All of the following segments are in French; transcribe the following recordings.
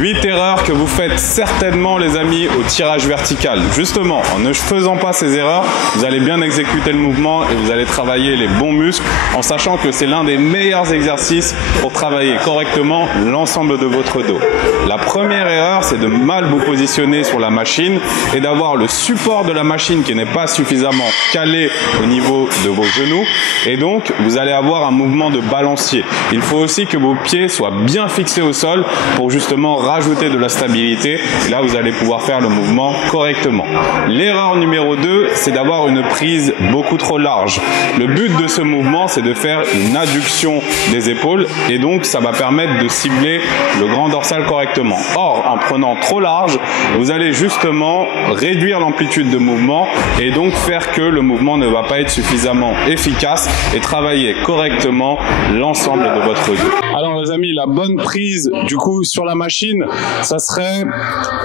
8 erreurs que vous faites certainement les amis au tirage vertical. Justement, en ne faisant pas ces erreurs, vous allez bien exécuter le mouvement et vous allez travailler les bons muscles en sachant que c'est l'un des meilleurs exercices pour travailler correctement l'ensemble de votre dos. La première erreur, c'est de mal vous positionner sur la machine et d'avoir le support de la machine qui n'est pas suffisamment calé au niveau de vos genoux et donc vous allez avoir un mouvement de balancier. Il faut aussi que vos pieds soient bien fixés au sol pour justement rajouter de la stabilité et là vous allez pouvoir faire le mouvement correctement. L'erreur numéro 2, c'est d'avoir une prise beaucoup trop large. Le but de ce mouvement, c'est de faire une adduction des épaules et donc ça va permettre de cibler le grand dorsal correctement. Or, en prenant trop large, vous allez justement réduire l'amplitude de mouvement et donc faire que le mouvement ne va pas être suffisamment efficace et travailler correctement l'ensemble de votre dos. Alors les amis, la bonne prise du coup sur la machine, ça serait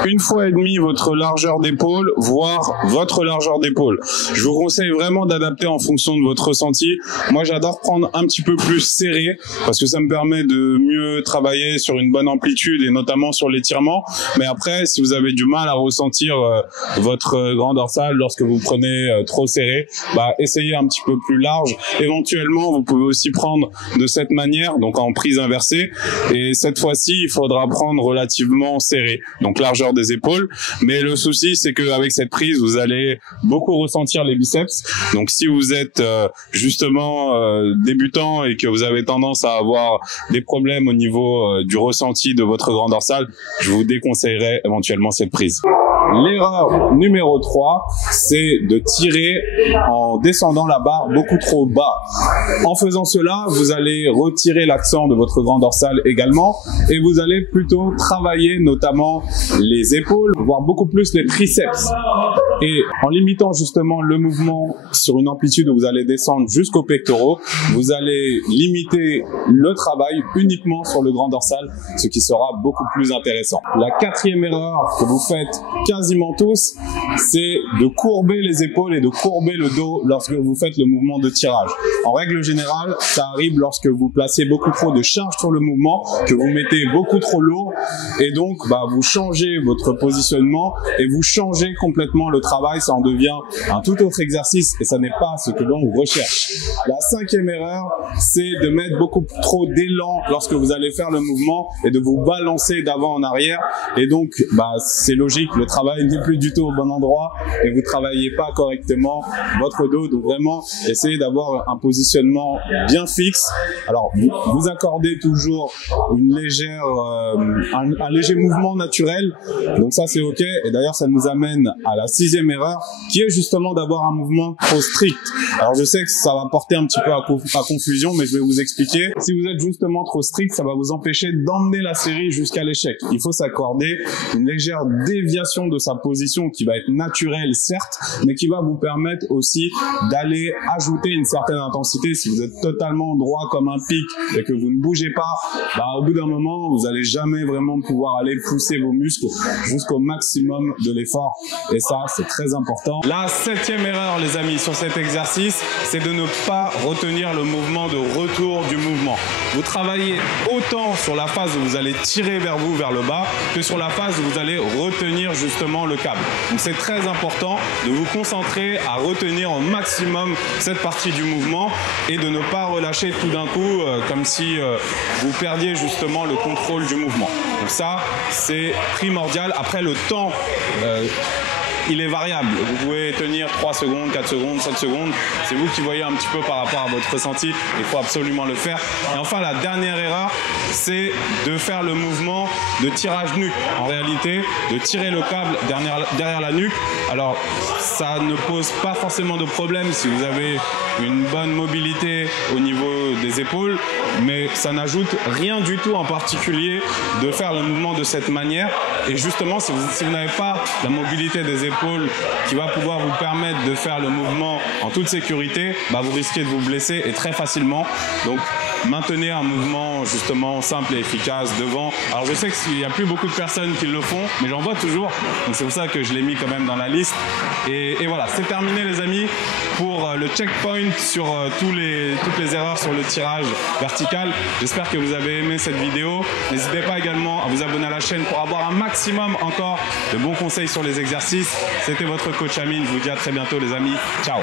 1,5 fois votre largeur d'épaule, voire votre largeur d'épaule. Je vous conseille vraiment d'adapter en fonction de votre ressenti. Moi j'adore prendre un petit peu plus serré parce que ça me permet de mieux travailler sur une bonne amplitude et notamment sur l'étirement. Mais après, si vous avez du mal à ressentir votre grand dorsal lorsque vous prenez trop serré, essayez un petit peu plus large. Éventuellement, vous pouvez aussi prendre de cette manière, donc en prise inversée. Et cette fois-ci, il faudra prendre relativement serré, donc largeur des épaules. Mais le souci, c'est qu'avec cette prise, vous allez beaucoup ressentir les biceps. Donc si vous êtes justement débutant et que vous avez tendance à avoir des problèmes au niveau du ressenti de votre grand dorsal, je vous déconseillerais éventuellement cette prise. L'erreur numéro 3, c'est de tirer en descendant la barre beaucoup trop bas. En faisant cela, vous allez retirer l'accent de votre grand dorsal également et vous allez plutôt travailler notamment les épaules, voire beaucoup plus les triceps. Et en limitant justement le mouvement sur une amplitude où vous allez descendre jusqu'aux pectoraux, vous allez limiter le travail uniquement sur le grand dorsal, ce qui sera beaucoup plus intéressant. La 4e erreur que vous faites quasiment tous, c'est de courber les épaules et de courber le dos lorsque vous faites le mouvement de tirage. En règle générale, ça arrive lorsque vous placez beaucoup trop de charge sur le mouvement, que vous mettez beaucoup trop lourd et donc vous changez votre positionnement et vous changez complètement le travail, ça en devient un tout autre exercice et ça n'est pas ce que l'on recherche. La 5e erreur, c'est de mettre beaucoup trop d'élan lorsque vous allez faire le mouvement et de vous balancer d'avant en arrière et donc c'est logique, le travail n'est plus du tout au bon endroit et vous travaillez pas correctement votre dos. Donc vraiment, essayez d'avoir un positionnement bien fixe. Alors vous accordez toujours une légère, un léger mouvement naturel, donc ça c'est ok. Et d'ailleurs ça nous amène à la 6e erreur qui est justement d'avoir un mouvement trop strict. Alors je sais que ça va porter un petit peu à confusion, mais je vais vous expliquer. Si vous êtes justement trop strict, ça va vous empêcher d'emmener la série jusqu'à l'échec. Il faut s'accorder une légère déviation de sa position qui va être naturelle certes, mais qui va vous permettre aussi d'aller ajouter une certaine intensité. Si vous êtes totalement droit comme un pic et que vous ne bougez pas, au bout d'un moment, vous n'allez jamais vraiment pouvoir aller pousser vos muscles jusqu'au maximum de l'effort. Et ça, c'est très important. La 7e erreur, les amis, sur cet exercice, c'est de ne pas retenir le mouvement de retour du mouvement. Vous travaillez autant sur la phase où vous allez tirer vers vous, vers le bas, que sur la phase où vous allez retenir justement le câble. Donc c'est très important de vous concentrer à retenir au maximum cette partie du mouvement et de ne pas relâcher tout d'un coup comme si vous perdiez justement le contrôle du mouvement. Donc ça, c'est primordial. Après, le temps il est variable. Vous pouvez tenir 3 secondes, 4 secondes, 7 secondes. C'est vous qui voyez un petit peu par rapport à votre ressenti. Il faut absolument le faire. Et enfin, la dernière erreur, c'est de faire le mouvement de tirage nuque. En réalité, de tirer le câble derrière la nuque. Alors, ça ne pose pas forcément de problème si vous avez une bonne mobilité au niveau des épaules, mais ça n'ajoute rien du tout en particulier de faire le mouvement de cette manière. Et justement, si vous n'avez pas la mobilité des épaules qui va pouvoir vous permettre de faire le mouvement en toute sécurité, vous risquez de vous blesser et très facilement. Donc, maintenez un mouvement justement simple et efficace devant. Alors je sais qu'il n'y a plus beaucoup de personnes qui le font, mais j'en vois toujours. Donc c'est pour ça que je l'ai mis quand même dans la liste. Et voilà, c'est terminé les amis pour le checkpoint sur toutes les erreurs sur le tirage vertical. J'espère que vous avez aimé cette vidéo. N'hésitez pas également à vous abonner à la chaîne pour avoir un maximum encore de bons conseils sur les exercices. C'était votre coach Amine. Je vous dis à très bientôt les amis. Ciao.